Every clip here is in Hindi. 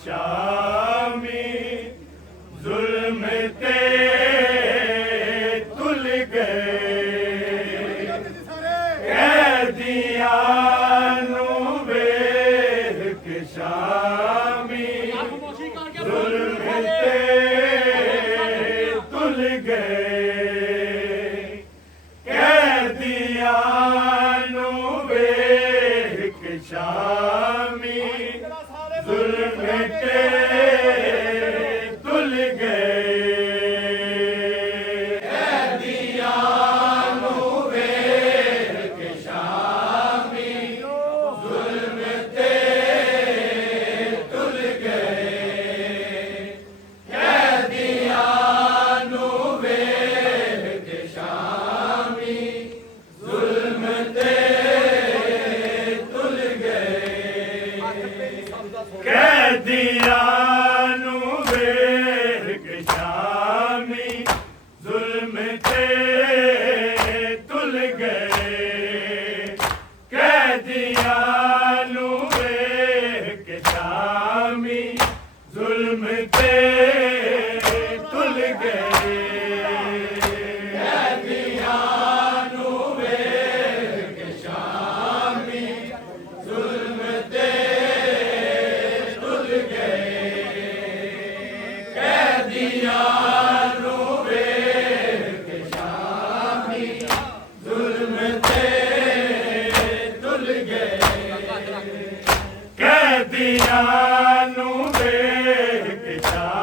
शामी जुल्म ते तुल गए कैदियां नू वेख के शामी जुल्म ते तुल गए कैदियां नू वेख के शामी जुल्म ते तुल गए कैदियां नू वेख के शामी जुल्म ते तुल गए कैदियां नू वेख के शामी जुल्म ते तुल गए कैदियां नू वेख के शामी जुल्म ते तुल गए कैदियां नू वेख के शामी जुल्म ते तुल गए कैदियां नू वेख के शामी जुल्म ते तुल गए कैदियां नू वेख के शामी जुल्म ते तुल गए कैदियां नू वेख के शामी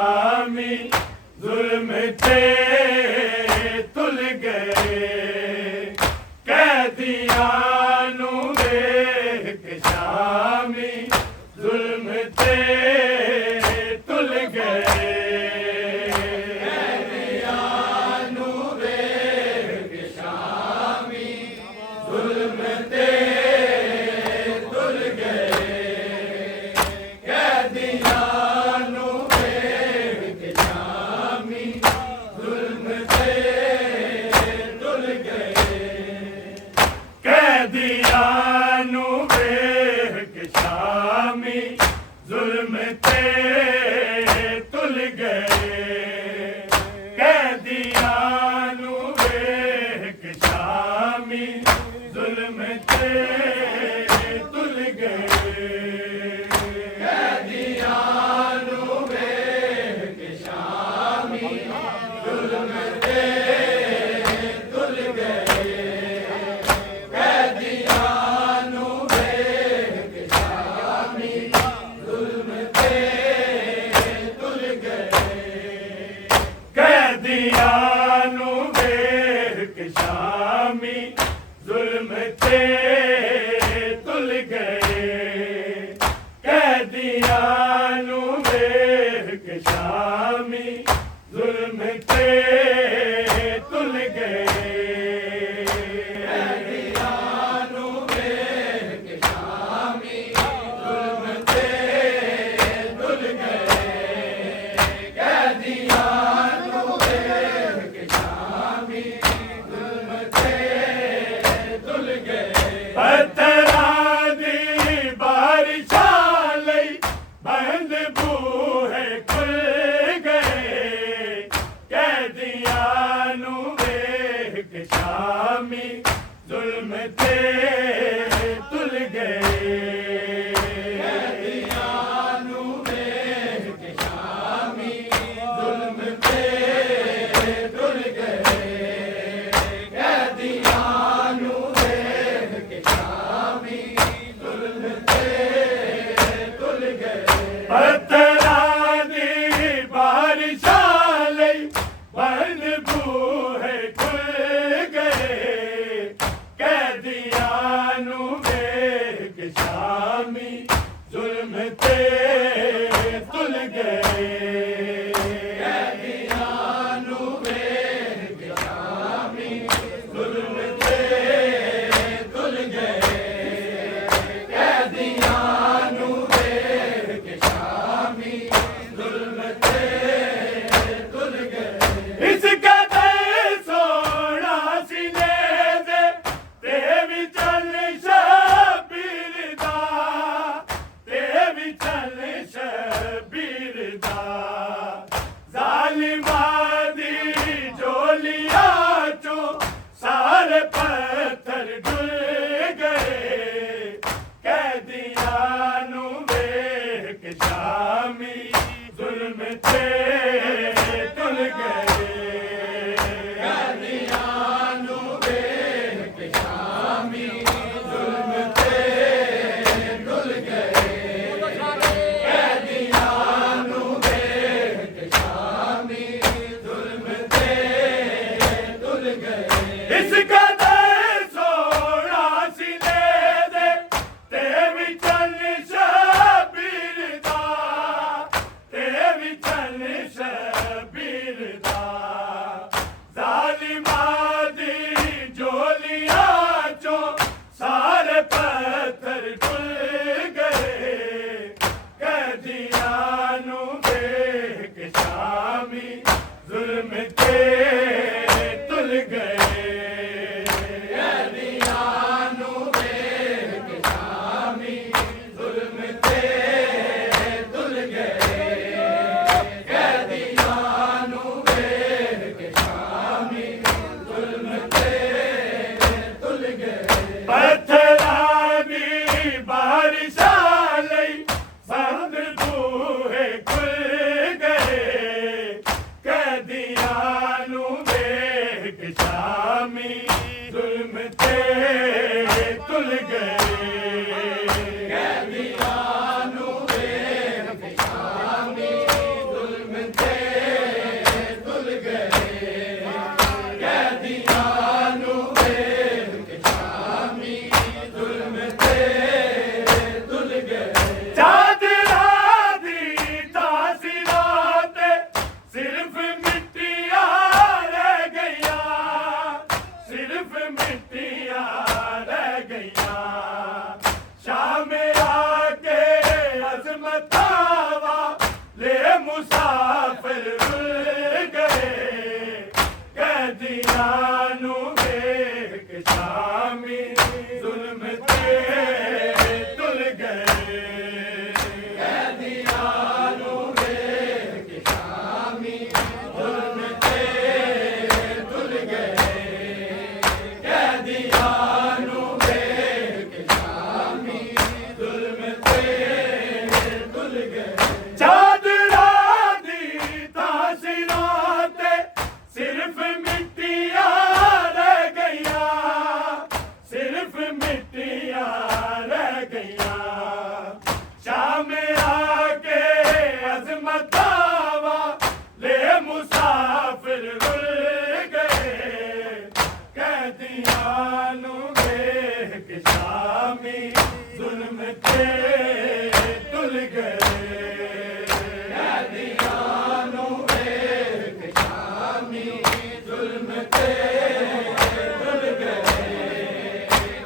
शामी जुल्म ते तुल गए कैदियां नू वेख शामी जुल्म ते तुल गए कैदियां नू वेख शामी जुल्म ते तुल गए इस कदर सोना सीने दे ते विचन शबीर दा ते विचन शबीर दा जालिमां दी झोलियां चों सारे पत्थर खुल गए कैदियां नू वेख शामी जुल्म ते तुल गए कैदियां नू वेख शामी जुल्म ते तुल गए कैदियां नू वेख शामी जुल्म ते तुल गए पत्थरां दी बारिशां लई बंद बूहे खुल गए कैदियां नू वेख शामी जुल्म ते तुल गए कैदियां नू वेख शामी जुल्म ते तुल गए कैदियां नू वेख शामी जुल्म ते तुल गए चादरा दी तासीरां ते सिर्फ मिट्टियां रह गईयां सिर्फ मिट्टियां रह गईयां शाम आके अज़मतावा ले मुसाफिर रुल गए कैदियां नू वेख शामी जुल्म ते तुल गए कैदियां नू वेख शामी जुल्म ते तुल गए कैदियां नू वेख शामी जुल्म ते तुल गए चादरा दी तासीरां ते सिर्फ मिट्टियां रह गईयां सिर्फ मिट्टियां रह गईयां शाम आके अज़मतावा ले मुसाफिर रुल गए कैदियां नू वेख शामी जुल्म ते तुल गए कैदियां नू वेख शामी जुल्म ते तुल गए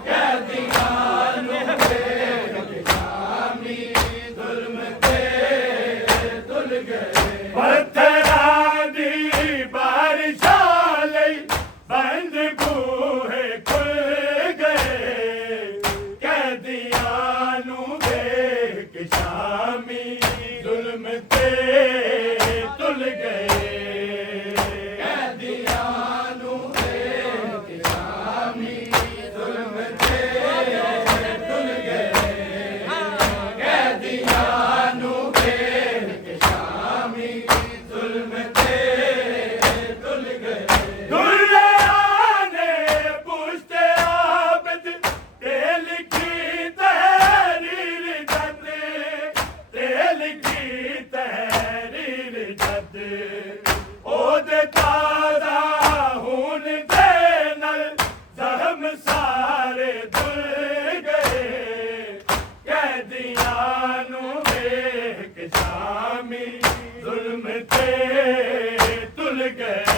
कैदियां नू वेख शामी जुल्म ते तुल गए पत्थरां दी बारिशां लई बंद बूहे खुल गए कैदियां नू वेख शामी जुल्म ते तुल गए कैदियां नू वेख शामी जुल्म ते तुल गए कैदियां नू वेख शामी जुल्म ते तुल गए दुर्राने पुश्ते आबद ते लिखी तहरीर जद ते लिखी तहरीर जद ओदे ताज़ा खून दे नल ज़ख्म सारे धुल गए कैदियां नू वेख शामी जुल्म ते तुल गए